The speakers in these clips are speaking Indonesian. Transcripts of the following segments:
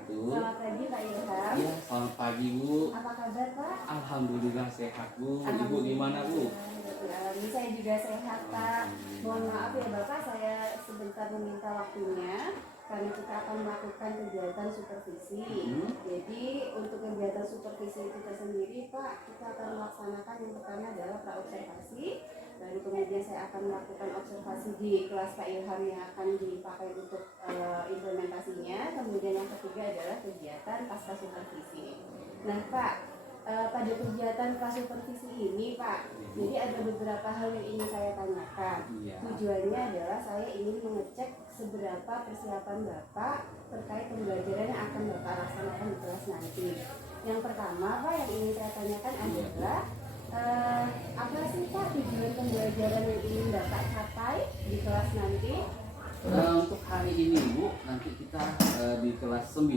wabarakatuh. Selamat pagi Pak Ilham. Ya, selamat pagi Bu. Apa kabar Pak? Alhamdulillah sehat Bu. Ibu gimana Bu? Saya juga sehat Pak. Mohon maaf ya Bapak, saya sebentar meminta waktunya karena kita akan melakukan kegiatan supervisi. Jadi untuk kegiatan supervisi itu tersendiri Pak, kita akan melaksanakan yang pertama adalah praobservasi. Lalu kemudian saya akan melakukan observasi di kelas Pak Ilham yang akan dipakai untuk implementasinya. Kemudian yang ketiga adalah kegiatan pasca supervisi. Nah Pak, pada kegiatan pasca supervisi ini Pak, jadi ada beberapa hal yang ingin saya tanyakan. Tujuannya adalah saya ingin mengecek seberapa persiapan Bapak terkait pembelajaran yang akan Bapak laksanakan di kelas nanti. Yang pertama Pak, yang ingin saya tanyakan adalah apa sih Pak tujuan pembelajaran yang ingin Bapak capai di kelas nanti? Untuk hari ini Bu, nanti kita di kelas 9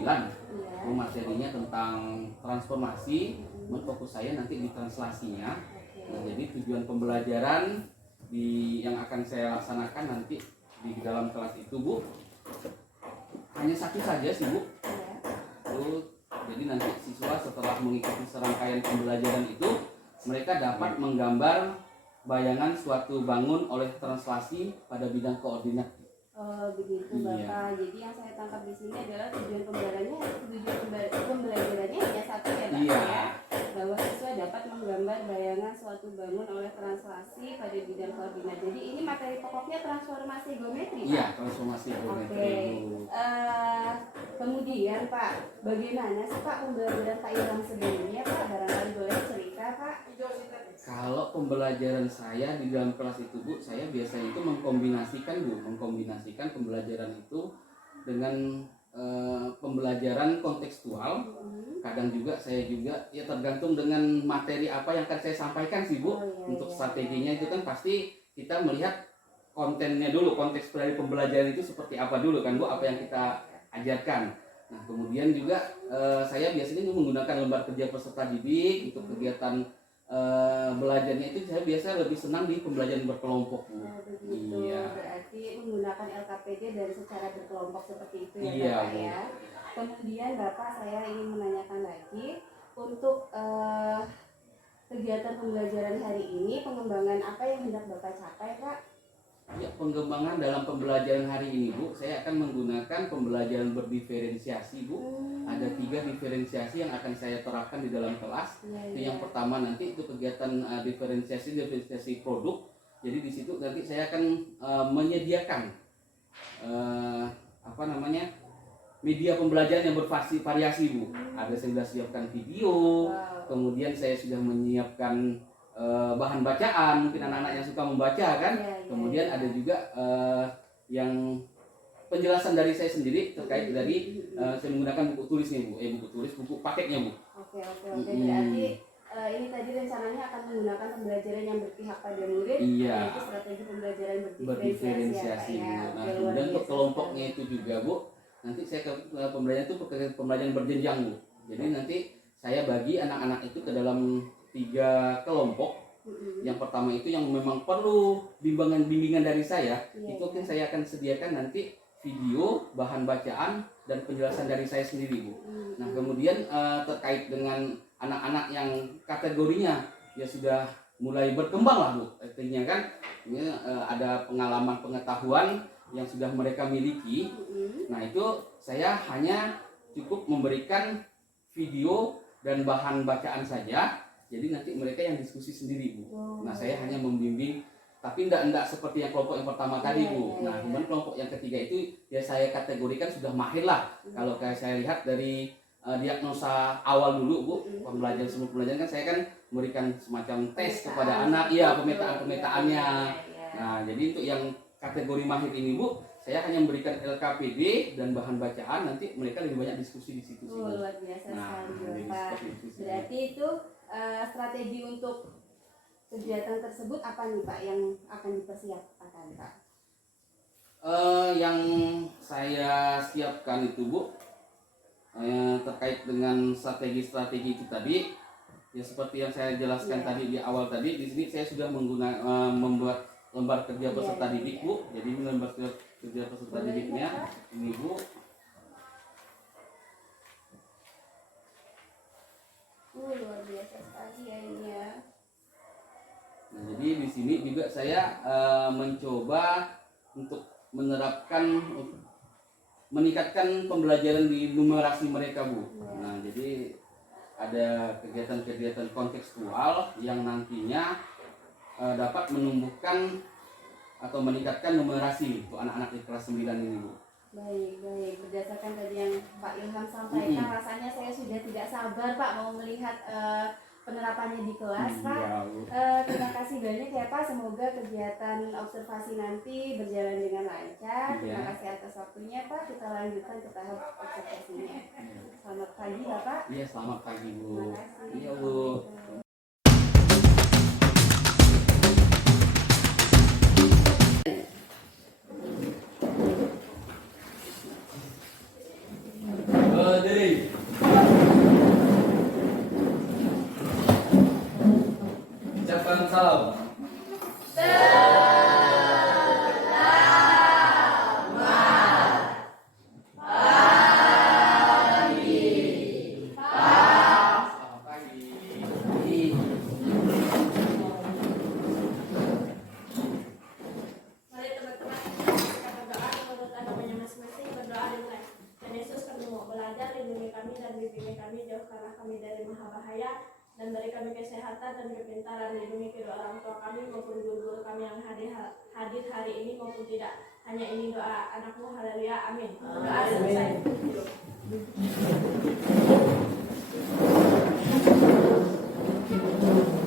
materinya tentang transformasi. Fokus saya nanti di translasinya. Nah, jadi tujuan pembelajaran yang akan saya laksanakan nanti di dalam kelas itu Bu, hanya satu saja sih Bu. Jadi nanti siswa setelah mengikuti serangkaian pembelajaran itu, mereka dapat menggambar bayangan suatu bangun oleh translasi pada bidang koordinat. Oh begitu Bapak. Jadi yang saya tangkap di sini adalah tujuan pembelajarannya hanya satu ya Pak ya, bahwa siswa dapat menggambar bayangan suatu bangun oleh translasi pada bidang koordinat. Jadi ini materi pokoknya transformasi geometri Pak? Iya, transformasi geometri. Kemudian Pak, bagaimana sih Pak pembelajaran Pak Ilham sebelumnya Pak? Barangkali boleh cerita Pak? Kalau pembelajaran saya di dalam kelas itu Bu, saya biasanya itu mengkombinasikan pembelajaran itu dengan pembelajaran kontekstual. Kadang juga saya ya tergantung dengan materi apa yang akan saya sampaikan sih Bu. Untuk strateginya itu kan pasti kita melihat kontennya dulu, konteks dari pembelajaran itu seperti apa dulu kan Bu, apa yang kita ajarkan. Nah kemudian juga saya biasanya menggunakan lembar kerja peserta didik untuk kegiatan belajarnya itu. Saya biasa lebih senang di pembelajaran berkelompok Bu. Begitu. Iya. Berarti menggunakan LKPD dan secara berkelompok seperti itu ya iya, Bapak ya. Kemudian Bapak, saya ingin menanyakan lagi untuk kegiatan pembelajaran hari ini, pengembangan apa yang hendak Bapak capai Pak? Ya, pengembangan dalam pembelajaran hari ini Bu, saya akan menggunakan pembelajaran berdiferensiasi Bu. Ada 3 diferensiasi yang akan saya terapkan di dalam kelas. Yang pertama nanti itu kegiatan diferensiasi produk. Jadi di situ nanti saya akan menyediakan media pembelajaran yang bervariasi Bu. Ada saya sudah siapkan video, kemudian saya sudah menyiapkan bahan bacaan, mungkin anak-anak yang suka membaca kan. Kemudian ada juga yang penjelasan dari saya sendiri terkait dari saya menggunakan buku tulis nih Bu, buku paketnya Bu. Oke. Berarti ini tadi rencananya akan menggunakan pembelajaran yang berpihak pada murid, yaitu strategi pembelajaran berdiferensiasi ya. Nah kemudian untuk kelompoknya itu juga Bu, nanti saya pembelajaran itu pembelajaran berjenjang Bu. Jadi nanti saya bagi anak-anak itu ke dalam 3 kelompok. Yang pertama itu yang memang perlu bimbingan dari saya, itu kan saya akan sediakan nanti video, bahan bacaan, dan penjelasan dari saya sendiri Bu. Nah kemudian terkait dengan anak-anak yang kategorinya ya sudah mulai berkembang lah Bu, artinya kan ini ada pengetahuan yang sudah mereka miliki. Nah itu saya hanya cukup memberikan video dan bahan bacaan saja. Jadi nanti mereka yang diskusi sendiri Bu. Nah saya hanya membimbing, tapi enggak seperti yang kelompok yang pertama tadi Bu. Nah kemudian kelompok yang ketiga itu ya saya kategorikan sudah mahir lah. Kalau kayak saya lihat dari diagnosa awal dulu Bu, sebelum pembelajaran kan saya kan memberikan semacam tes kepada anak, pemetaannya. Nah jadi untuk yang kategori mahir ini Bu, saya hanya memberikan LKPD dan bahan bacaan, nanti mereka lebih banyak diskusi di situ. Luar biasa sekali Bapak. Berarti itu strategi untuk kegiatan tersebut apa nih Pak yang akan dipersiapkan Pak? Yang saya siapkan itu Bu, terkait dengan strategi itu tadi, ya seperti yang saya jelaskan tadi di awal tadi. Di sini saya sudah membuat lembar kerja peserta didik Bu. Jadi ini lembar kerja peserta didiknya ini Bu. sekali ya ini ya. Nah, jadi di sini juga saya mencoba untuk meningkatkan pembelajaran di numerasi mereka, Bu. Nah, jadi ada kegiatan-kegiatan kontekstual yang nantinya dapat menumbuhkan atau meningkatkan numerasi untuk anak-anak di kelas 9 ini, Bu. Baik, berdasarkan tadi yang Pak Ilham sampaikan, rasanya saya sudah tidak sabar Pak mau melihat penerapannya di kelas, Pak. Terima kasih banyak ya Pak, semoga kegiatan observasi nanti berjalan dengan lancar. Terima kasih atas waktunya Pak, kita lanjutkan ke tahap observasinya. Selamat pagi Bapak. Iya, selamat pagi Bu. Terima kasih. Iya Bu. Berdiri. Ucapkan salam. Mari teman-teman kita berdoa menurut agamanya masing-masing, berdoa dengan Tuhan Yesus, kami mau belajar, lindungi kami dan bimbing kami, jauhkanlah kami dari maha bahaya, dan beri kami kesehatan dan kepintaran, lindungi kedua orang tua kami maupun guru-guru kami yang hadir hari ini maupun tidak. Hanya ini doa anakmu, haleluya, amin. Doa selesai.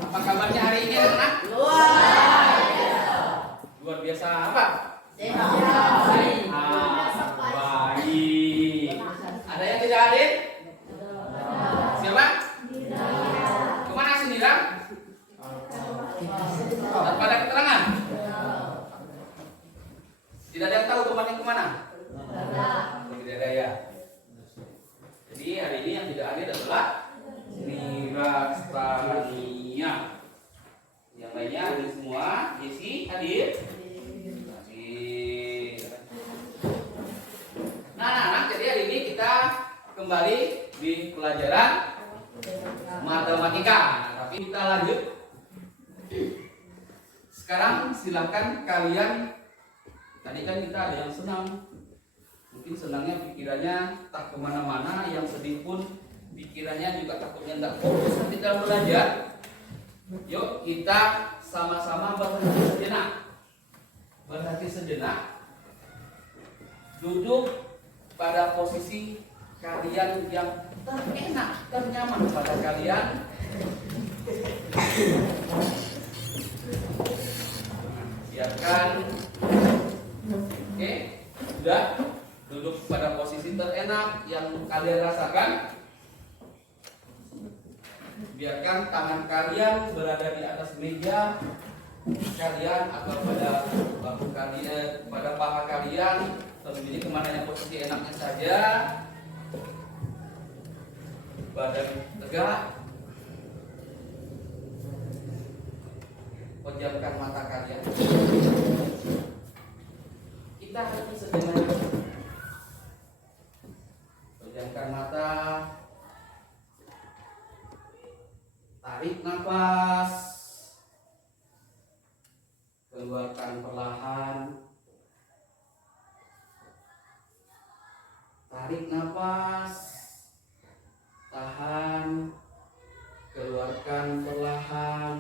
Apa kabarnya hari ini anak? Luar biasa apa? Baik. Ada yang tidak hadir? Siapa? Kemana Nira? Tanpa ada keterangan? Tidak ada yang tahu kemana? Tidak ada ya. Jadi hari ini yang tidak hadir adalah Nira Stania. Yang lainnya hadir semua. Jesse hadir. Nah, anak-anak, jadi hari ini kita kembali di pelajaran matematika. Nah, tapi kita lanjut. Sekarang silakan kalian. Tadi kan kita ada yang senang. Mungkin senangnya pikirannya tak kemana-mana, yang sedih pun pikirannya juga takutnya tidak fokus nanti dalam belajar. Yuk kita sama-sama berhenti sejenak, duduk pada posisi kalian yang terenak, ternyaman pada kalian. Biarkan, oke, sudah duduk pada posisi terenak yang kalian rasakan. Biarkan tangan kalian berada di atas meja kalian atau pada bahu kalian, pada paha kalian. Jadi kemana yang posisi enaknya saja. Badan tegak. Pejamkan mata kalian. Kita hanya sejenak. Pejamkan mata. Tarik nafas. Keluarkan perlahan. Tarik nafas. Tahan. Keluarkan perlahan.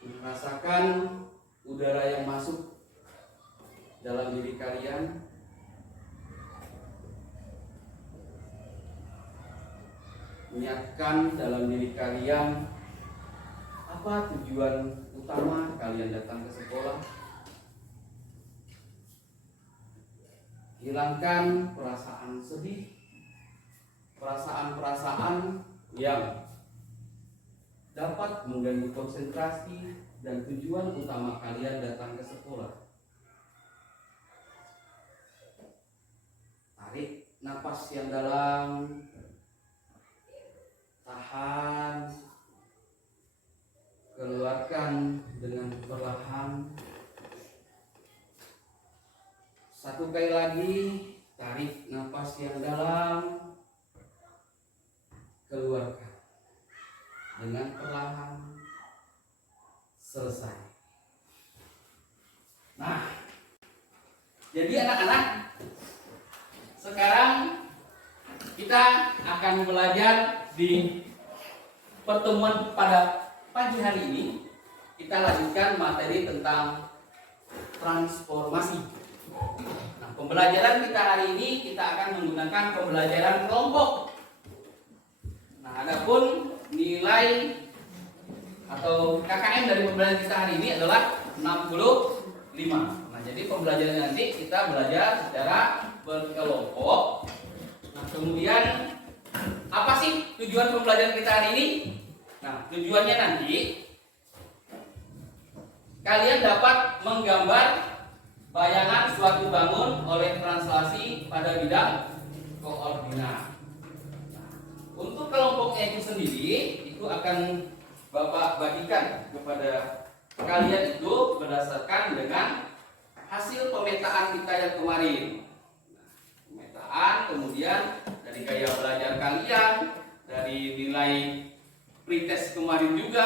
Rasakan udara yang masuk dalam diri kalian. Niatkan dalam diri kalian apa tujuan utama kalian datang ke sekolah. Hilangkan perasaan sedih, perasaan-perasaan yang dapat mengganggu konsentrasi dan tujuan utama kalian datang ke sekolah. Tarik napas yang dalam. Tahan. Keluarkan dengan perlahan. Satu kali lagi. Tarik napas yang dalam. Keluarkan. dengan perlahan selesai. Nah, jadi anak-anak, sekarang kita akan belajar di pertemuan pada pagi hari ini. Kita lanjutkan materi tentang transformasi. Nah, pembelajaran kita hari ini kita akan menggunakan pembelajaran kelompok. Nah, adapun nilai atau KKM dari pembelajaran kita hari ini adalah 65. Nah, jadi pembelajaran nanti kita belajar secara berkelompok. Nah, kemudian apa sih tujuan pembelajaran kita hari ini? Nah, tujuannya nanti kalian dapat menggambar bayangan suatu bangun oleh translasi pada bidang koordinat. Untuk kelompoknya itu sendiri, itu akan Bapak bagikan kepada kalian itu berdasarkan dengan hasil pemetaan kita yang kemarin. Pemetaan, kemudian dari gaya belajar kalian, dari nilai pretest kemarin juga,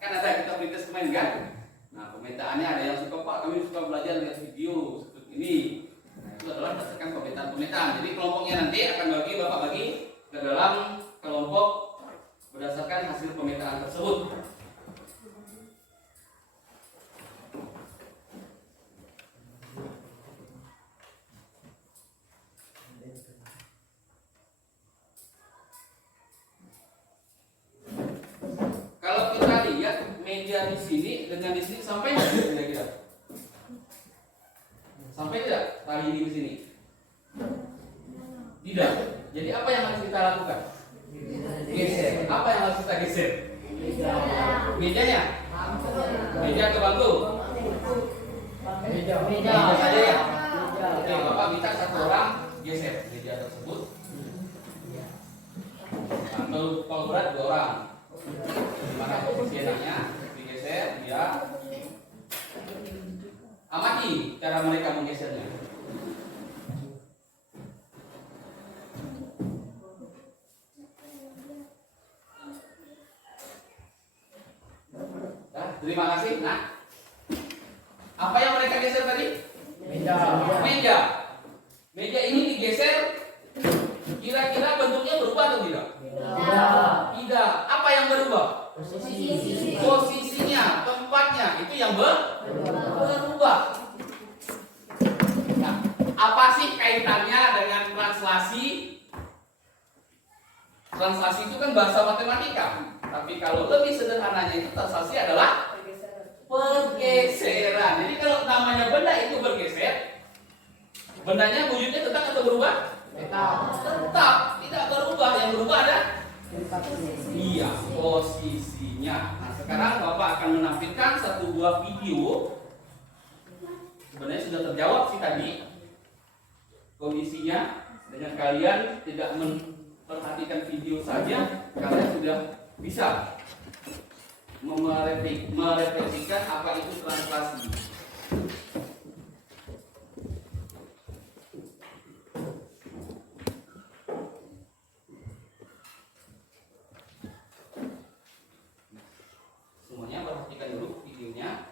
kan ada kita pretest kemarin kan? Nah, pemetaannya ada yang suka, Pak, kami suka belajar lihat video seperti ini. Nah, itu adalah berdasarkan pemetaan. Jadi kelompoknya nanti akan Bapak bagi ke dalam kelompok berdasarkan hasil pemetaan tersebut. Kalau kita lihat meja di sini dengan di sini sampai nggak kira-kira? Sampai tidak tali ini di sini? Tidak. Jadi apa yang harus kita lakukan? Geser. Apa yang harus kita geser? Mejanya? Meja ke bangku? Meja saja ya? Oke, Bapak minta satu orang geser meja tersebut. Atau kalau berat 2 orang. Dimana posisi enaknya digeser, ya. Amati cara mereka menggesernya. Terima kasih. Nah, apa yang mereka geser tadi? Meja. Meja ini digeser. Kira-kira bentuknya berubah atau tidak? Tidak. Apa yang berubah? Posisinya, tempatnya itu yang berubah. Nah, apa sih kaitannya dengan translasi? Translasi itu kan bahasa matematika. Tapi kalau lebih sederhananya itu translasi adalah pergeseran. Jadi kalau namanya benda itu bergeser, bendanya wujudnya tetap atau berubah? Tetap, tidak berubah. Yang berubah ada? Iya, posisinya. Nah, sekarang Bapak akan menampilkan satu buah video. Sebenarnya sudah terjawab sih tadi kondisinya. Dengan kalian tidak memperhatikan video saja, kalian sudah bisa merefleksikan apa itu translasi. Semuanya perhatikan dulu videonya.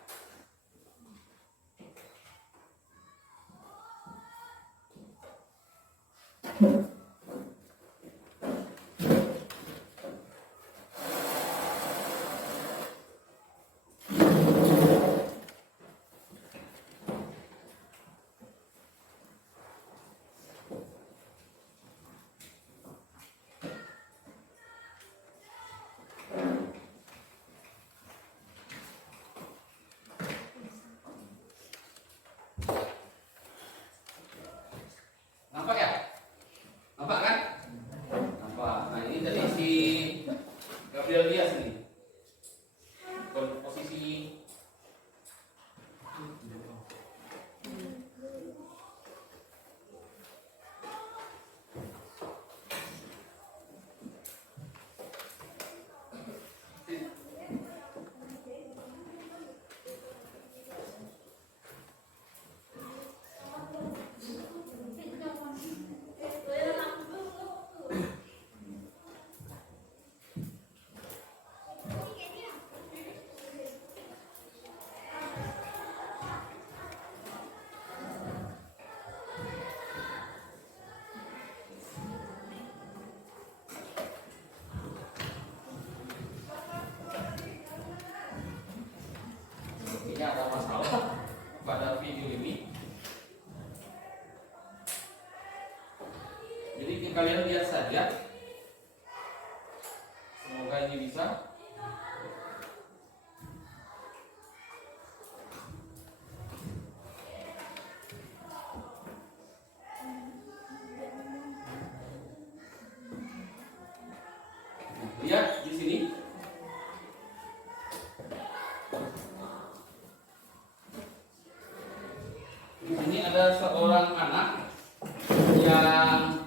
Nampak ya? sepertinya ada masalah pada video ini. Jadi kalian lihat saja. Semoga ini bisa. Lihat di sini. Di sini ada seorang anak yang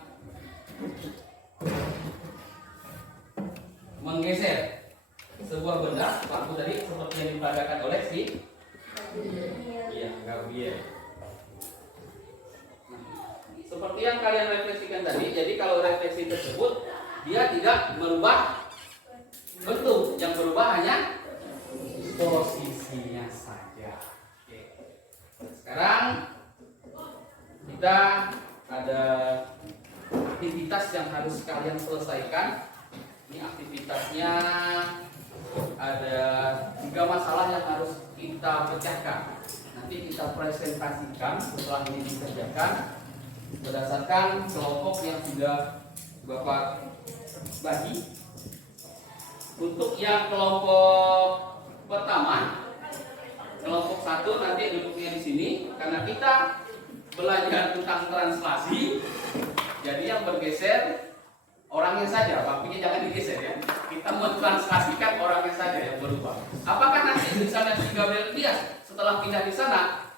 menggeser sebuah benda waktu tadi seperti yang diperagakan oleh si Gabriel. Seperti yang kalian refleksikan tadi, jadi kalau refleksi tersebut dia tidak merubah bentuk, yang berubah hanya posisinya saja. Oke. Sekarang kita ada aktivitas yang harus kalian selesaikan. Ini aktivitasnya ada 3 masalah yang harus kita pecahkan. Nanti kita presentasikan setelah ini dikerjakan berdasarkan kelompok yang sudah Bapak bagi. Untuk yang kelompok pertama, kelompok 1 nanti duduknya di sini karena kita belajar tentang translasi. Jadi yang bergeser orangnya saja, papinya jangan digeser ya. Kita mentranslasikan orangnya saja yang berubah. Apakah nanti misalnya si Gabriel Dias setelah pindah di sana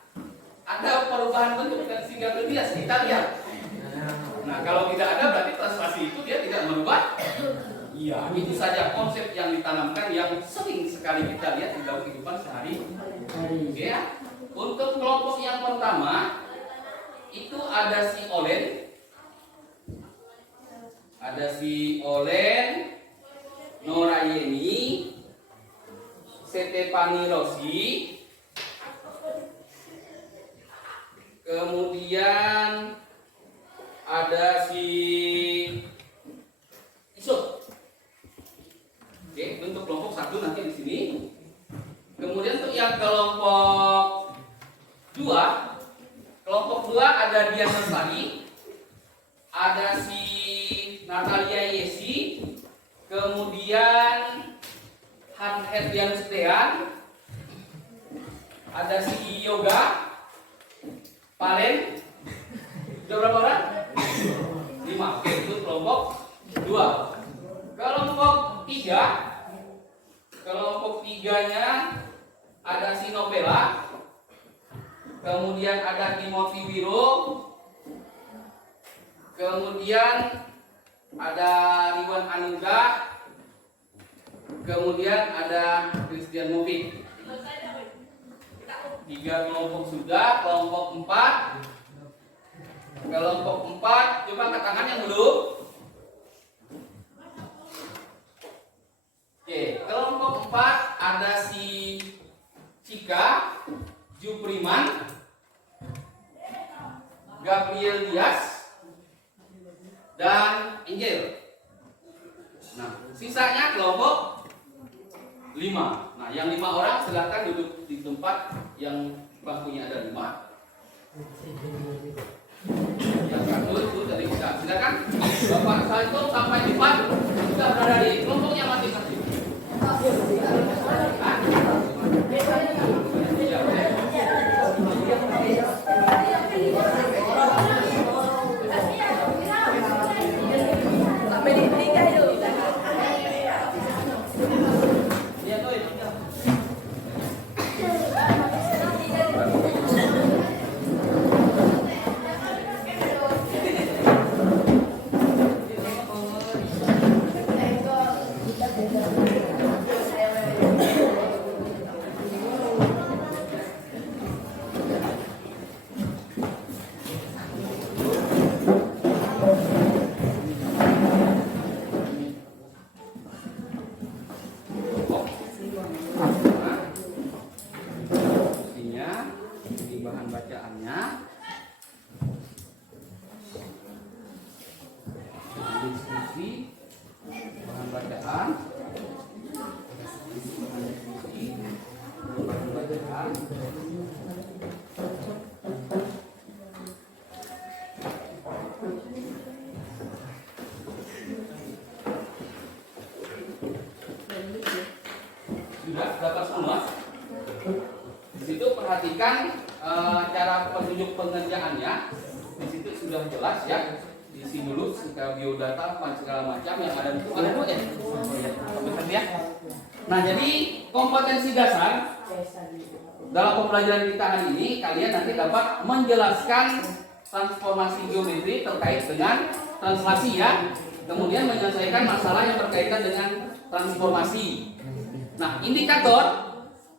ada perubahan bentuk dari si Gabriel Dias? Kita lihat. Nah, kalau tidak ada berarti translasi itu dia tidak merubah. Iya, itu saja konsep yang ditanamkan yang sering sekali kita lihat di dalam kehidupan sehari-hari. Ya. Untuk kelompok yang pertama itu ada si Olen. Ada si Olen, Norayeni, Setepani Rossi, kemudian ada si Isuk. Oke, untuk kelompok 1 nanti di sini. Kemudian untuk yang kelompok 2, ada Diana Sari, ada si Natalia Yesi, kemudian Han Herdianus Dean, ada si Yoga, Palen. Sudah berapa orang? 5. Oke, itu kelompok 2. Kelompok 3-nya ada si Novela, kemudian ada Timothy Wiro, kemudian ada Riwan Anugrah, kemudian ada Christian Movik. 3 kelompok sudah. Kelompok 4, coba angkat tangannya dulu. Oke, kelompok 4 ada si Cika, Jupriman, Gabriel Dias, dan Angel. Nah, sisanya kelompok 5. Nah, yang 5 orang silakan duduk di tempat yang bangkunya ada 5. Yang 1 itu tadi bisa. Silakan Bapak Saito sampai 4 sudah berada di kelompoknya masing-masing. Sudah dapat semua. Di situ perhatikan cara petunjuk pengerjaannya. Di situ sudah jelas ya. Isi dulu segala biodata segala macam yang ada itu ada dua ya. Betul ya. Nah, jadi kompetensi dasar dalam pembelajaran kita hari ini kalian nanti dapat menjelaskan transformasi geometri terkait dengan translasi ya. Kemudian menyelesaikan masalah yang berkaitan dengan transformasi. Nah, indikator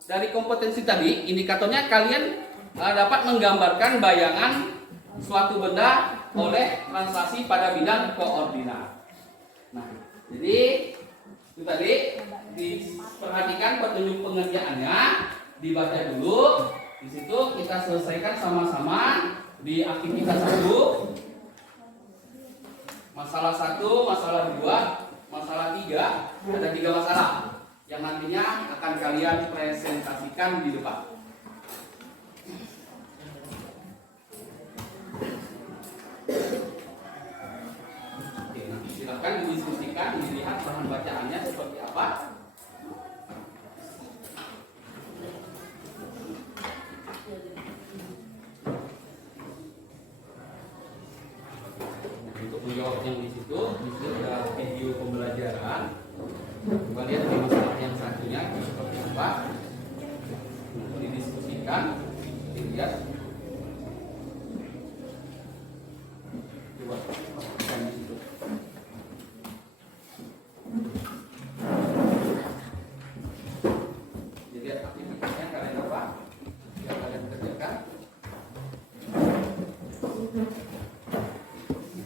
dari kompetensi tadi, indikatornya kalian dapat menggambarkan bayangan suatu benda oleh translasi pada bidang koordinat. Nah, jadi itu tadi diperhatikan petunjuk pengerjaannya, dibaca dulu. Di situ kita selesaikan sama-sama di aktivitas 1. Masalah 1, masalah 2, masalah 3. Ada 3 masalah yang nantinya akan kalian presentasikan di depan. Oke, nanti silakan didiskusikan, dilihat bahan bacaannya seperti apa. Untuk menjawab yang di situ ada video pembelajaran. Coba lihat di masalah yang satunya seperti apa. Didiskusikan, dilihat. Coba di situ. Jadi aktivitasnya kalian apa? Yang kalian kerjakan.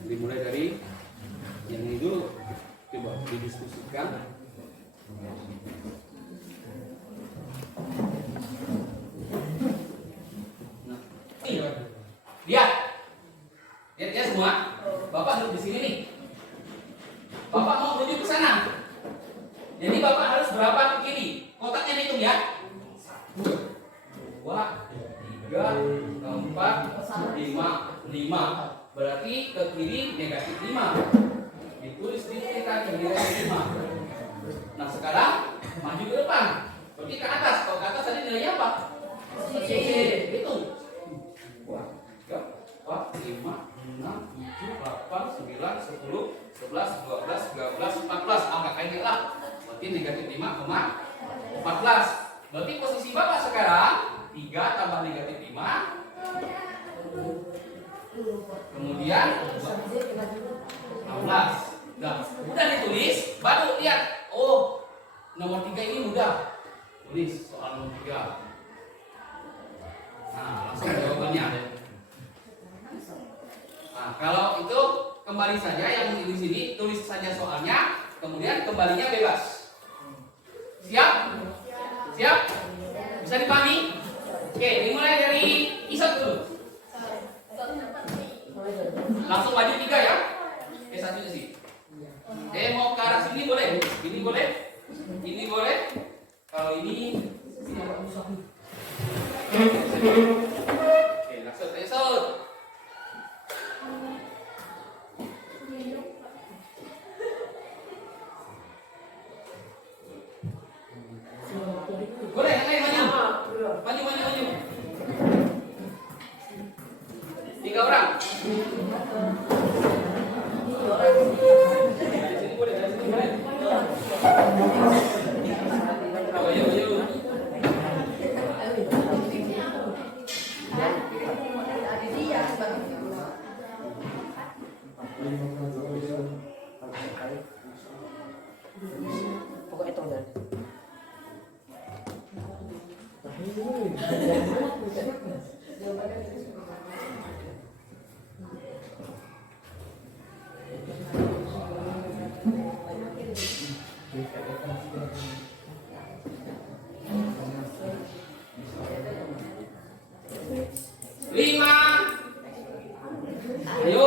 Dimulai dari yang ini dulu. Coba didiskusikan. Lihat ya semua. Bapak duduk di sini nih. Bapak mau menuju ke sana. Jadi Bapak harus berapa ke kiri? Kotaknya dihitung ya. 1, 2, 3, 4, 5. Berarti ke kiri negatif 5. Ditulis di kita negatif 5. Nah, sekarang maju ke depan. Pergi ke atas. Kalau ke atas tadi nilainya apa? Hitung. 2, 3, 4, 5, 6, 7, 8, 9, 10, 11, 12, 13, 14. Angka kayaknya lah. Berarti negatif 5,14. Berarti posisi Bapak sekarang 3 tambah negatif 5. Kemudian 16. Nah, udah ditulis, baru lihat. Oh, nomor 3 ini mudah. Tulis soal nomor 3. Nah, langsung jawabannya. Nah, kalau itu kembali saja yang di sini, tulis saja soalnya, kemudian kembalinya bebas. Siap? Siap? Bisa dipahami? Oke, dimulai dari Isot dulu. Langsung maju 3 ya. Oke, 1 sih. Mau ke arah sini boleh? Ini boleh? Ini boleh? Kalau ini agak susah. Oke, langsung Isot. Boleh, yang lain maju. Maju. 3 orang. Dari sini boleh. Ayo. Pokoknya itu dan 5. Ayo.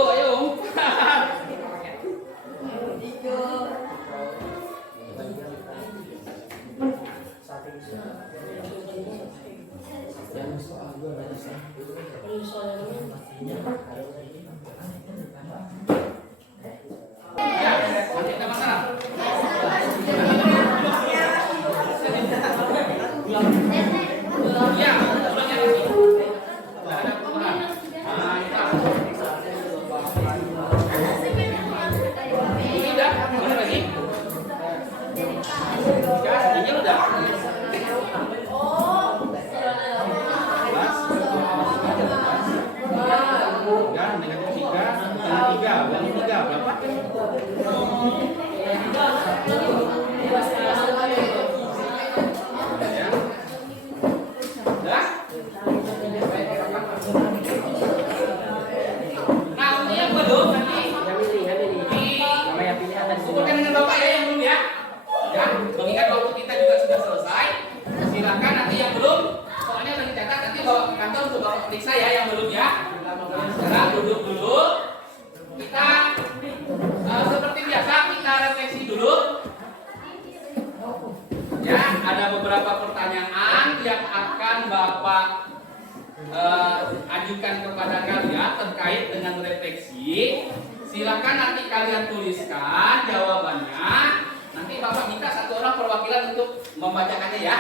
ajukan kepada kalian terkait dengan refleksi, silakan nanti kalian tuliskan jawabannya. Nanti Bapak minta satu orang perwakilan untuk membacakannya ya.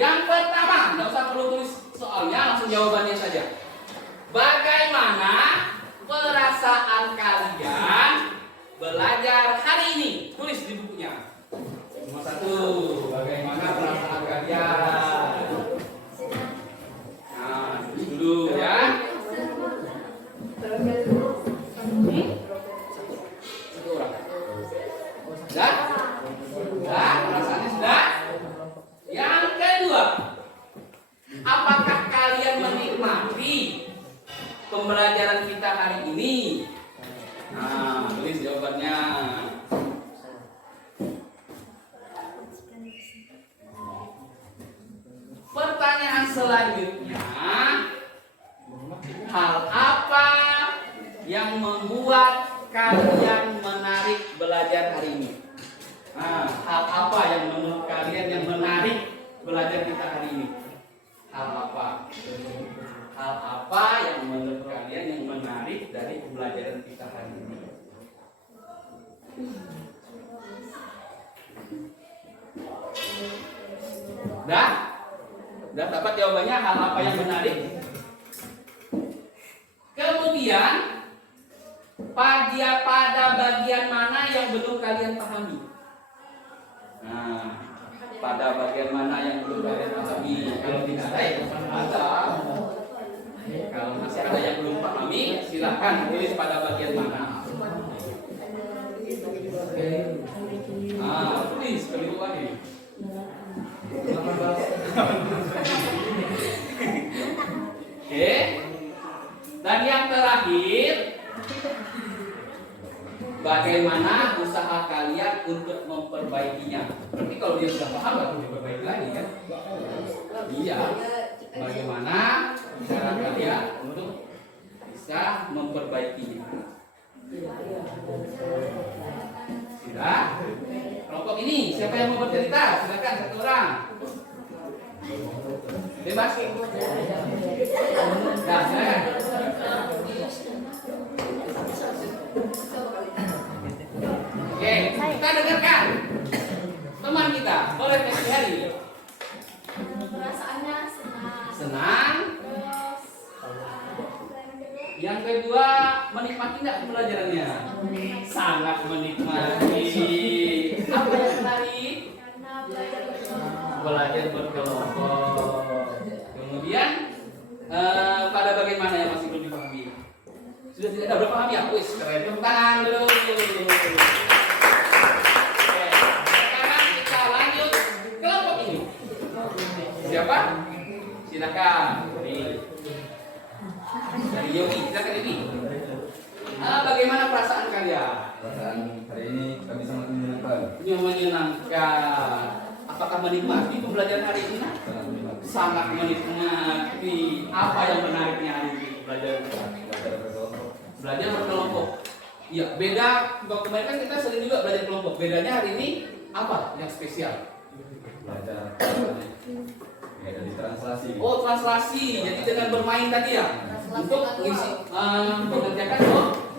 Yang pertama, nggak usah perlu tulis soalnya, langsung jawabannya saja. Bagaimana perasaan kalian belajar hari ini? Tulis di bukunya. Nomor 1, bagaimana perasaan kalian? Nah, tulis dulu ya. Satu orang. Sudah? Sudah? Perasaannya sudah? Yang kedua, apakah kalian menikmati pembelajaran kita hari ini? Nah, tulis jawabannya. Pertanyaan selanjutnya, hal apa yang membuat kalian menarik belajar hari ini? Nah, hal apa yang menurut kalian yang menarik belajar kita hari ini? Hal apa? Hal apa yang menurut kalian yang menarik dari pembelajaran kita hari ini? Dah? Udah dapat jawabannya hal apa yang menarik? Kemudian pada bagian mana yang belum kalian pahami? Nah, pada bagian mana yang belum kalian pahami? Kalau tidak ada, kalau masih ada yang belum pahami, silakan tulis pada bagian mana. Nah, tulis keliru lagi. Oke. Dan yang terakhir, bagaimana usaha kalian untuk memperbaikinya? Berarti kalau dia sudah paham, baru diperbaiki lagi kan? Iya. Bagaimana cara kalian untuk bisa memperbaikinya? Sudah? Kelompok ini, siapa yang mau bercerita? Silakan satu orang. Bebas. Nah, silakan. Oke, kita dengarkan teman kita berefleksi hari ini. Perasaannya senang. Senang. Terus Yang kedua, menikmati nggak pembelajarannya? Sangat menikmati. Apa yang menarik? karena belajar bersama. Belajar berkelompok. Kemudian pada bagaimana yang masih belum dipahami? Sudah tidak ada berpahami ya? Wis, keren. Tepuk tangan dulu. Oke, sekarang kita lanjut kelompok ini. Siapa? Silakan. Dari Yogi, silakan Yogi. Bagaimana perasaan kalian? Perasaan hari ini kami sangat menyenangkan. Menyenangkan. Apakah menikmati pembelajaran hari ini? Sangat menikmati. Sangat menikmati. Apa yang menariknya hari ini belajar? Belajar berkelompok. Belajar berkelompok. Iya, beda. Kalau kemarin kan kita sering juga belajar kelompok. Bedanya hari ini apa yang spesial? Belajar ya, dari translasi. Oh, translasi. Jadi dengan bermain tadi ya, untuk mengisi, mengerjakan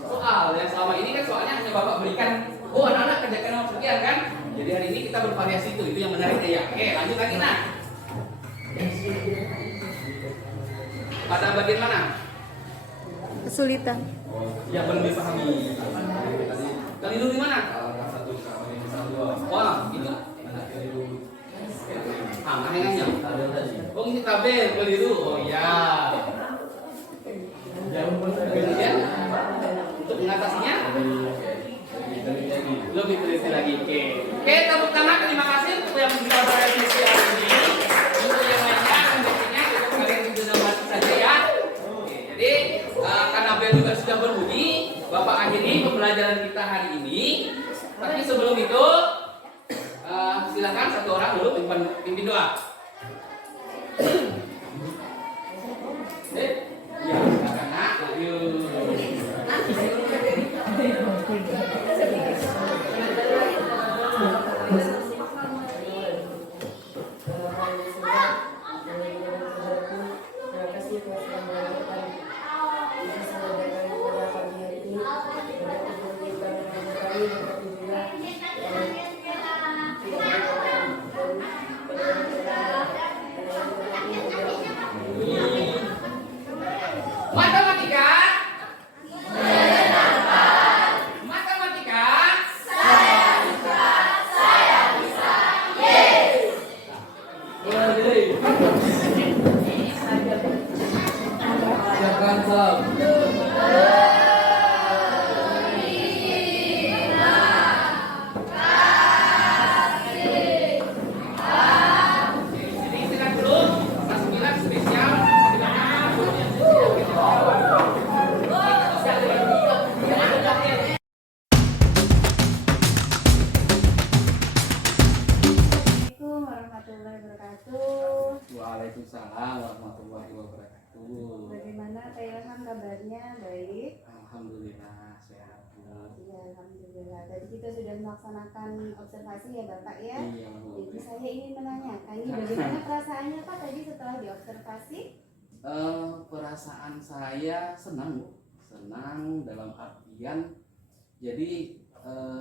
soal. Yang selama ini kan soalnya hanya Bapak berikan, oh anak-anak kerjakan nomor sekian kan. Jadi hari ini kita bervariasi itu yang menariknya ya. Oke, lanjut lagi nah. Pada bagian mana? Kesulitan. Yang belum dipahami. Keliru di mana? Kelas 1 kami kelas 2. Wah, itu Anak keliru. mainannya. Tabel tadi. Oh, ini tabel keliru. Oh iya. Kemudian untuk mengatasinya lebih teliti lagi. Oke, tepuk tangan. Terima kasih untuk yang sudah berefleksi hari ini. Untuk yang lainnya, biasanya cukup kalian sudah mati saja ya. Oke, jadi karena bel juga sudah berbunyi, Bapak akhiri pembelajaran kita hari ini. Tapi sebelum itu, silakan satu orang dulu pimpin doa. Ya, silakan nak. Yuk. Terima kasih telah Jadi alhamdulillah Matematika. Matematika. Siapkan salam. Sini istirahat dulu. Kelas 9 sudah siap. Assalamualaikum warahmatullahi wabarakatuh. Waalaikumsalam warahmatullahi wabarakatuh. Bagaimana Kak Ilham kabarnya? Baik. Alhamdulillah sehat. Ya, alhamdulillah. Tadi kita sudah melaksanakan observasi ya Bapak ya. Iya, Bu. Jadi saya ingin menanyakan ini bagaimana perasaannya Pak tadi setelah diobservasi? Perasaan saya senang, Bu. Senang dalam artian jadi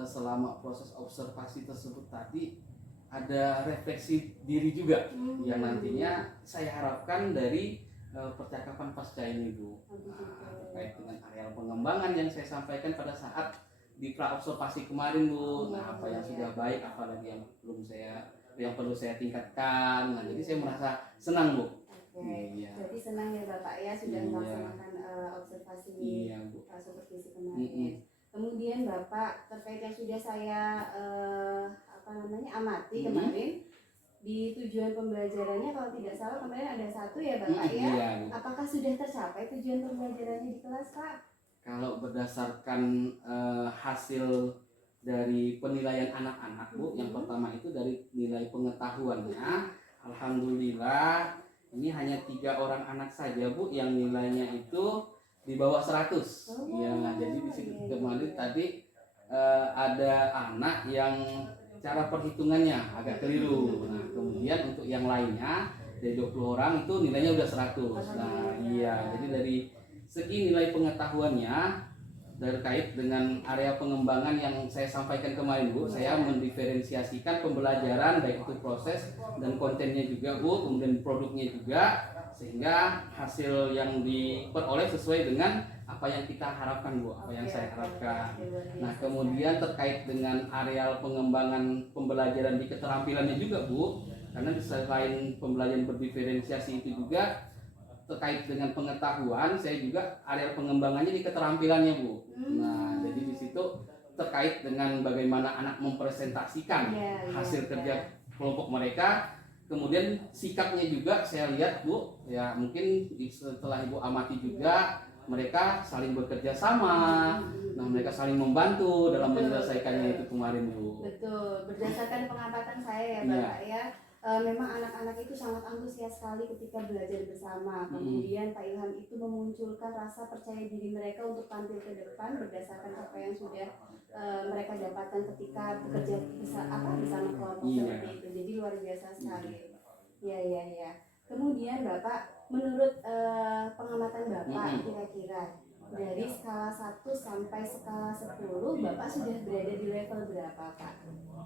selama proses observasi tersebut tadi ada refleksi diri juga yang nantinya saya harapkan dari percakapan pasca ini, Bu. Terkait dengan areal pengembangan yang saya sampaikan pada saat di pra observasi kemarin, Bu. Nah, apa yang sudah baik, apalagi yang perlu saya tingkatkan. Nah, jadi saya merasa senang, Bu. Oke. Iya. Jadi senang ya Bapak ya sudah Iya. melaksanakan observasi Iya, Bu. supervisi kemarin. Mm-mm. Kemudian Bapak terkait yang sudah saya amati kemarin di tujuan pembelajarannya kalau tidak salah kemarin ada satu ya Bapak ya. Iya, Bu. Apakah sudah tercapai tujuan pembelajarannya di kelas Pak? Kalau berdasarkan hasil dari penilaian anak-anak, Bu, yang pertama itu dari nilai pengetahuannya, alhamdulillah ini hanya 3 orang anak saja, Bu, yang nilainya itu di bawah 100. Oh, Ya, jadi di situ iya, kemarin iya. tadi ada anak yang cara perhitungannya agak keliru. Nah, kemudian untuk yang lainnya dari 20 orang itu nilainya udah 100. Nah, iya, jadi dari segi nilai pengetahuannya terkait dengan area pengembangan yang saya sampaikan kemarin, Bu, saya mendiferensiasikan pembelajaran baik itu proses dan kontennya juga, Bu, kemudian produknya juga, sehingga hasil yang diperoleh sesuai dengan apa yang kita harapkan, Bu, apa yang saya harapkan. Nah, kemudian terkait dengan areal pengembangan pembelajaran di keterampilannya juga, Bu, karena selain pembelajaran berdiferensiasi itu juga terkait dengan pengetahuan, saya juga area pengembangannya di keterampilannya, Bu. Nah, jadi di situ terkait dengan bagaimana anak mempresentasikan hasil kerja kelompok mereka, kemudian sikapnya juga saya lihat, Bu, ya mungkin setelah Ibu amati juga mereka saling bekerja sama. Nah, mereka saling membantu dalam menyelesaikannya itu kemarin, Bu. Betul, berdasarkan pengamatan saya ya Bapak ya, memang anak-anak itu sangat antusias sekali ketika belajar bersama. Kemudian Pak Ilham itu memunculkan rasa percaya diri mereka untuk tampil ke depan berdasarkan apa yang sudah mereka dapatkan ketika bekerja bersama kelompok seperti itu. Jadi luar biasa sekali. Ya. Kemudian Bapak, menurut pengamatan Bapak kira-kira dari skala 1 sampai skala 10 Bapak sudah berada di level berapa Pak?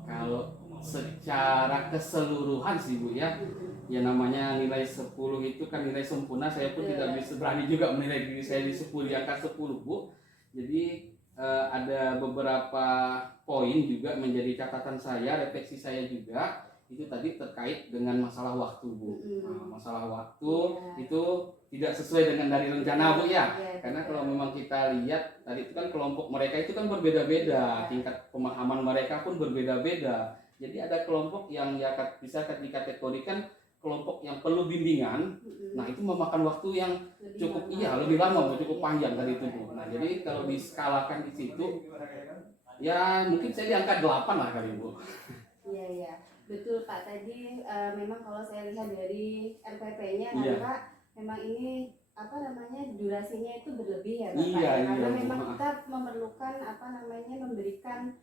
Kalau secara keseluruhan sih, Bu, ya namanya nilai 10 itu kan nilai sempurna. Saya pun tidak bisa berani juga menilai diri saya di 10, di angka 10, Bu. Jadi ada beberapa poin juga menjadi catatan saya, refleksi saya juga. Itu tadi terkait dengan masalah waktu, Bu. Nah, masalah waktu itu tidak sesuai dengan dari rencana, Bu, ya. Karena kalau memang kita lihat tadi itu kan kelompok mereka itu kan berbeda-beda, tingkat pemahaman mereka pun berbeda-beda. Jadi ada kelompok yang bisa dikategorikan kelompok yang perlu bimbingan. Nah, itu memakan waktu yang cukup lebih lama, Bu, cukup panjang tadi itu, Bu. Nah, jadi kalau diskalakan di situ ya mungkin saya di angka 8 lah kali, Bu. Iya. Betul Pak, tadi memang kalau saya lihat dari RPP-nya Pak, memang ini durasinya itu berlebih ya Bapak. Karena memang kita memerlukan memberikan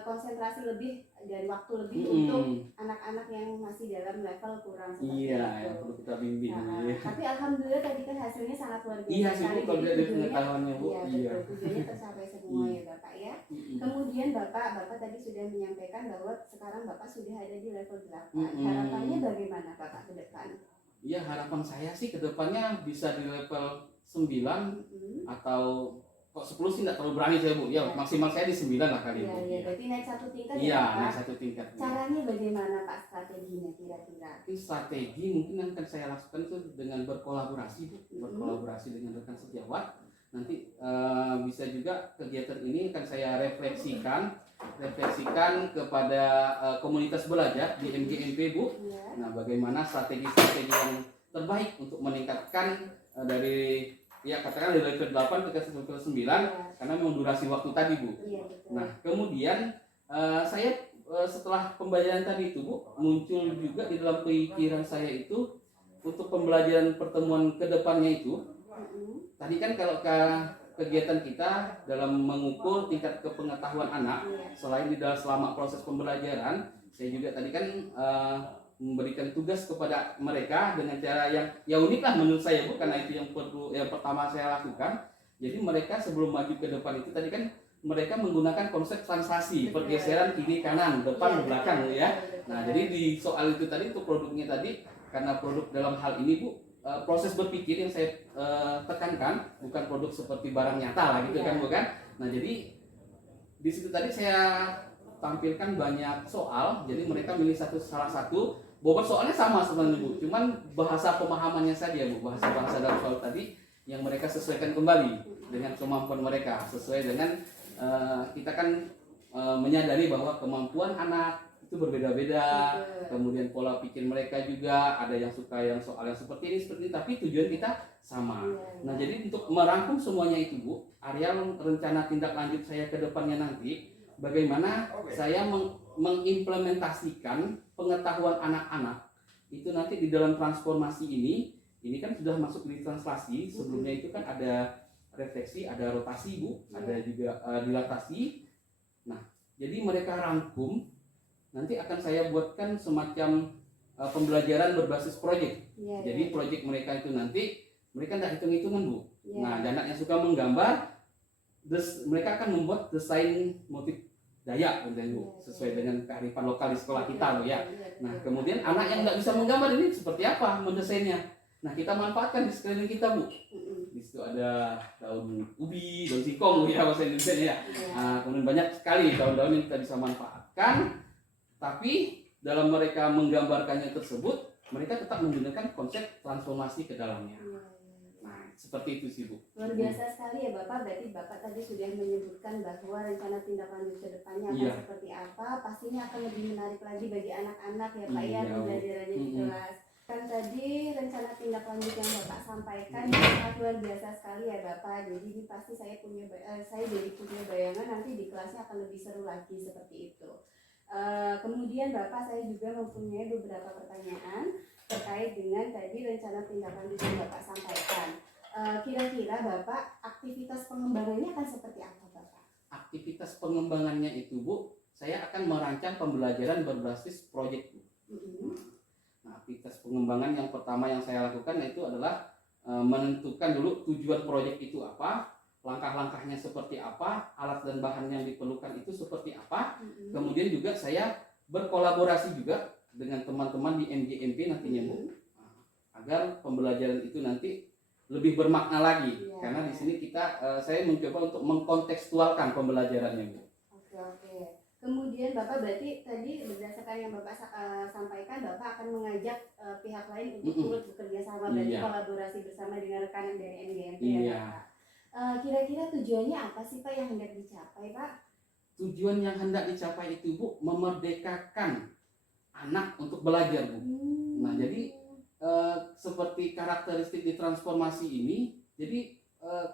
konsentrasi lebih dan waktu lebih Mm-mm. untuk anak-anak yang masih dalam level kurang seperti Iya, itu. yang perlu kita bimbing. Nah, Ya. tapi alhamdulillah tadi kan hasilnya sangat luar biasa. Iya sih Bu, sekali. kalau Jadi lihat dari tujuannya- pengetahuannya Bu. Iya, Iya. betul. Tujuannya tercapai semua ya Bapak ya. Mm-mm. Kemudian Bapak tadi sudah menyampaikan bahwa sekarang Bapak sudah ada di level 8. Mm-mm. Harapannya bagaimana Bapak ke depan? Iya, harapan saya sih ke depannya bisa di level 9 Mm-mm. atau kok 10 sih nggak terlalu berani saya Bu. Ya, Iya. maksimal saya di 9 lah kali Iya, Bu. iya, berarti naik satu tingkat Iya, ya naik Bapak. satu tingkat. Caranya bagaimana Pak strateginya kira-kira? Mungkin strategi mungkin yang akan saya lakukan itu dengan berkolaborasi Bu, berkolaborasi dengan rekan sejawat. Nanti bisa juga kegiatan ini akan saya refleksikan kepada komunitas belajar di MGMP Bu. Iya. Nah, bagaimana strategi-strategi yang terbaik untuk meningkatkan dari ya katakan dari level 8 ke level 9 Iya. karena memang durasi waktu tadi Bu. Iya, betul. Nah, kemudian saya setelah pembelajaran tadi itu Bu, muncul juga di dalam pikiran saya itu untuk pembelajaran pertemuan kedepannya itu. Mm-mm. Tadi kan kalau kegiatan kita dalam mengukur tingkat kepengetahuan anak, Iya. selain di dalam selama proses pembelajaran, saya juga tadi kan memberikan tugas kepada mereka dengan cara yang unik lah menurut saya Bu, karena itu yang pertama saya lakukan. Jadi mereka sebelum maju ke depan itu tadi kan mereka menggunakan konsep translasi, Betul. pergeseran kiri kanan, depan Iya, belakang betul, ya. betul, Nah, betul. jadi di soal itu tadi untuk produknya tadi, karena produk dalam hal ini Bu, proses berpikir yang saya tekankan bukan produk seperti barang nyata lah gitu Iya. kan bukan. Nah, jadi di situ tadi saya tampilkan banyak soal, jadi mereka milih salah satu. Bobot soalnya sama sebenarnya Bu, cuman bahasa pemahamannya saja Bu, bahasa dalam soal tadi yang mereka sesuaikan kembali dengan kemampuan mereka, sesuai dengan kita kan menyadari bahwa kemampuan anak itu berbeda-beda, Betul. kemudian pola pikir mereka juga ada yang suka yang soal yang seperti ini, tapi tujuan kita sama. Iya, Nah, iya. jadi untuk merangkum semuanya itu Bu, area rencana tindak lanjut saya ke depannya nanti, bagaimana saya mengimplementasikan pengetahuan anak-anak itu nanti di dalam transformasi ini kan sudah masuk di translasi. Sebelumnya itu kan ada refleksi, ada rotasi Bu, ada juga dilatasi. Nah, jadi mereka rangkum, nanti akan saya buatkan semacam pembelajaran berbasis proyek. Iya, Jadi iya. proyek mereka itu nanti mereka tidak hitung-hitungan Bu. Iya. Nah, dan anak yang suka menggambar, mereka akan membuat desain motif Dayak Bu, sesuai dengan kearifan lokal di sekolah kita loh ya. Nah, kemudian anak yang nggak bisa menggambar ini seperti apa mendesainnya? Nah, kita manfaatkan di sekeliling kita Bu. Mm-mm. Di situ ada daun ubi, daun singkong ya bahasa Indonesia ya. Iya. Nah, kemudian banyak sekali daun-daun yang kita bisa manfaatkan. Tapi dalam mereka menggambarkannya tersebut, mereka tetap menggunakan konsep transformasi ke dalamnya. Iya, iya. Nah, seperti itu sih Bu. Luar biasa sekali ya Bapak, berarti Bapak tadi sudah menyebutkan bahwa rencana tindak lanjut ke depannya akan Iya. seperti apa, pastinya akan lebih menarik lagi bagi anak-anak ya Pak ya, Iya, Bu. pembelajarannya di Mm-mm. kelas. Kan tadi rencana tindak lanjut yang Bapak sampaikan ini sangat luar biasa sekali ya Bapak, jadi ini pasti saya jadi punya bayangan nanti di kelasnya akan lebih seru lagi seperti itu. Kemudian Bapak saya juga mempunyai beberapa pertanyaan terkait dengan tadi rencana tindak lanjut yang Bapak sampaikan. Kira-kira Bapak aktivitas pengembangannya akan seperti apa Bapak? Aktivitas pengembangannya itu Bu, saya akan merancang pembelajaran berbasis proyek Bu. Mm-mm. Nah, aktivitas pengembangan yang pertama yang saya lakukan yaitu adalah menentukan dulu tujuan proyek itu apa, langkah-langkahnya seperti apa, alat dan bahan yang diperlukan itu seperti apa. Mm-mm. Kemudian juga saya berkolaborasi juga dengan teman-teman di MGMP nantinya Bu, agar pembelajaran itu nanti lebih bermakna lagi. Iya. Karena di sini saya mencoba untuk mengkontekstualkan pembelajarannya Bu. Oke. Kemudian Bapak berarti tadi berdasarkan yang Bapak sampaikan, Bapak akan mengajak pihak lain untuk Mm-mm. turut bekerja sama, berarti Iya. kolaborasi bersama dengan rekan dari MGMP Iya. ya Bapak. Kira-kira tujuannya apa sih Pak yang hendak dicapai Pak? Tujuan yang hendak dicapai itu Bu, memerdekakan anak untuk belajar Bu. Nah, jadi seperti karakteristik di transformasi ini, jadi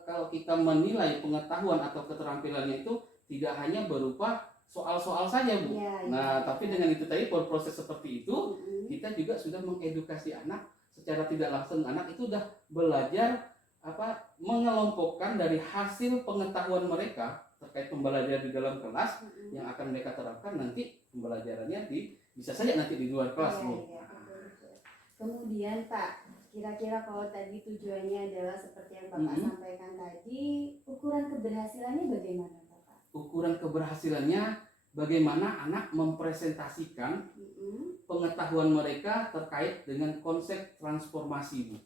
kalau kita menilai pengetahuan atau keterampilannya itu tidak hanya berupa soal-soal saja Bu. Iya, Nah, iya. tapi dengan itu tadi proses seperti itu, Mm-mm. kita juga sudah mengedukasi anak secara tidak langsung. Anak itu sudah belajar mengelompokkan dari hasil pengetahuan mereka terkait pembelajaran di dalam kelas yang akan mereka terapkan nanti pembelajarannya bisa saja nanti di luar kelas Iya, Bu. iya, betul. Kemudian Pak, kira-kira kalau tadi tujuannya adalah seperti yang Bapak sampaikan tadi, ukuran keberhasilannya bagaimana Bapak? Ukuran keberhasilannya bagaimana anak mempresentasikan pengetahuan mereka terkait dengan konsep transformasi Bu.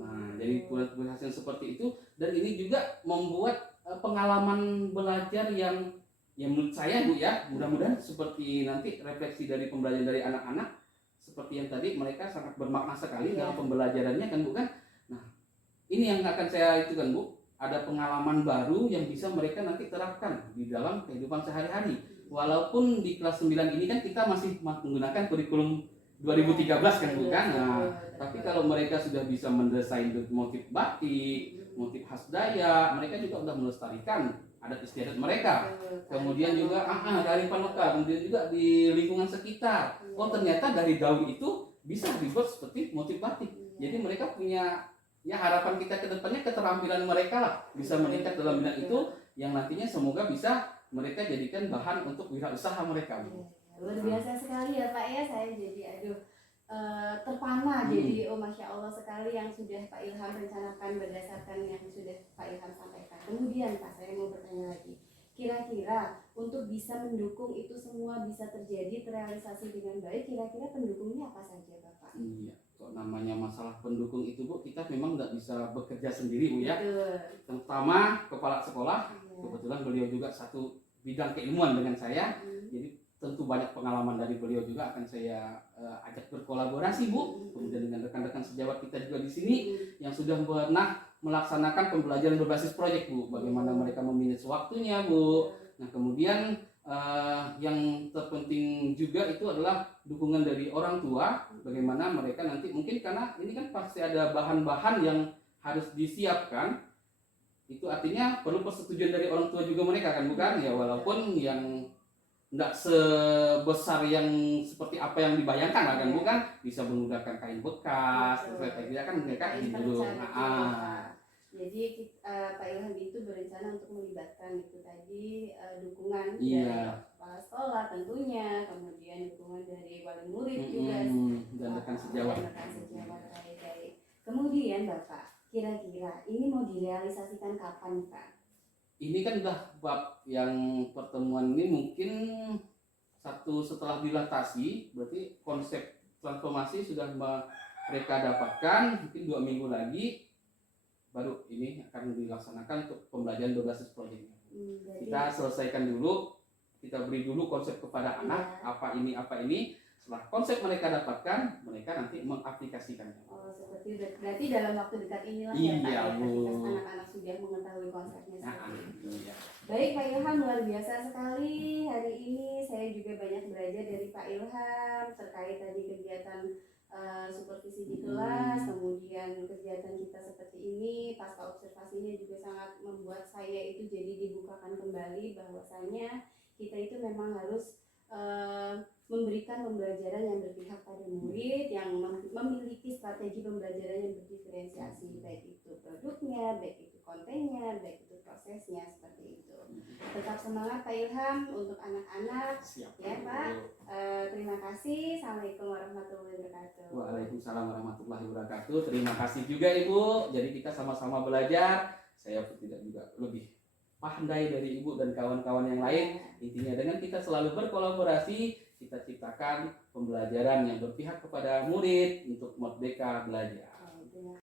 Nah, jadi ukuran keberhasilan seperti itu, dan ini juga membuat pengalaman belajar yang menurut saya Bu ya, mudah-mudahan seperti nanti refleksi dari pembelajaran dari anak-anak seperti yang tadi, mereka sangat bermakna sekali dalam pembelajarannya kan Bu kan. Nah, ini yang akan saya itu kan Bu, ada pengalaman baru yang bisa mereka nanti terapkan di dalam kehidupan sehari-hari. Walaupun di kelas 9 ini kan kita masih menggunakan kurikulum 2013 kan Bu kan. Nah, tapi kalau mereka sudah bisa mendesain motif batik, motif khas Dayak, mereka juga sudah melestarikan adat istiadat mereka. Kemudian juga kearifan lokal, kemudian juga di lingkungan sekitar. Oh, ternyata dari daun itu bisa dibuat seperti motif batik. Jadi mereka punya, ya harapan kita ke depannya keterampilan mereka lah bisa meningkat dalam bidang itu, yang nantinya semoga bisa mereka jadikan bahan untuk wirausaha mereka. Luar biasa sekali ya Pak ya, saya jadi terpana. Jadi Masya Allah sekali yang sudah Pak Ilham rencanakan berdasarkan yang sudah Pak Ilham sampaikan. Kemudian Pak, saya mau bertanya lagi, kira-kira untuk bisa mendukung itu semua bisa terjadi terrealisasi dengan baik, kira-kira pendukungnya apa saja Bapak? Iya, kok namanya masalah pendukung itu Bu, kita memang nggak bisa bekerja sendiri Bu ya. Terutama kepala sekolah, kebetulan beliau juga satu bidang keilmuan dengan saya, jadi tentu banyak pengalaman dari beliau juga akan saya ajak berkolaborasi Bu. Kemudian dengan rekan-rekan sejawat kita juga di sini yang sudah pernah melaksanakan pembelajaran berbasis proyek Bu, bagaimana mereka memanage waktunya Bu. Nah, kemudian yang terpenting juga itu adalah dukungan dari orang tua, bagaimana mereka nanti mungkin karena ini kan pasti ada bahan-bahan yang harus disiapkan, itu artinya perlu persetujuan dari orang tua juga mereka kan bukan ya, walaupun yang nggak sebesar yang seperti apa yang dibayangkan lah kan bukan, bisa menggunakan kain bekas terus kayak gitu kan mereka dulu. Jadi Pak Ilham itu berencana untuk melibatkan itu tadi dukungan Iya. dari kepala sekolah tentunya, kemudian dukungan dari wali murid juga dan rekan sejawat. Baik. Kemudian Bapak, kira-kira ini mau direalisasikan kapan Pak? Ini kan udah bab yang pertemuan ini mungkin satu setelah dilatasi, berarti konsep transformasi sudah mereka dapatkan, mungkin 2 minggu lagi baru ini akan dilaksanakan untuk pembelajaran berbasis proyeknya. Kita selesaikan dulu, kita beri dulu konsep kepada anak, apa ini. Setelah konsep mereka dapatkan, mereka nanti mengaplikasikannya. Oh, seperti berarti dalam waktu dekat inilah Iya, ya Pak, ya, Bu. ketika anak-anak sudah mengetahui konsepnya seperti itu. Iya. Baik Pak Ilham, luar biasa sekali hari ini. Saya juga banyak belajar dari Pak Ilham terkait tadi kegiatan supervisi di kelas, kemudian kegiatan kita seperti ini, pasca observasinya juga sangat membuat saya itu jadi dibukakan kembali bahwasanya kita itu memang harus memberikan pembelajaran yang berpihak pada murid, yang memiliki strategi pembelajaran yang berdiferensiasi, baik itu produknya, baik itu kontennya, baik itu prosesnya, seperti itu. Tetap semangat Pak Ilham untuk anak-anak. Siap. Ya Pak. Terima kasih. Assalamualaikum warahmatullahi wabarakatuh. Waalaikumsalam warahmatullahi wabarakatuh. Terima kasih juga Ibu. Jadi kita sama-sama belajar. Saya tidak juga lebih pandai dari Ibu dan kawan-kawan yang lain. Intinya dengan kita selalu berkolaborasi, kita ciptakan pembelajaran yang berpihak kepada murid untuk merdeka belajar. Terima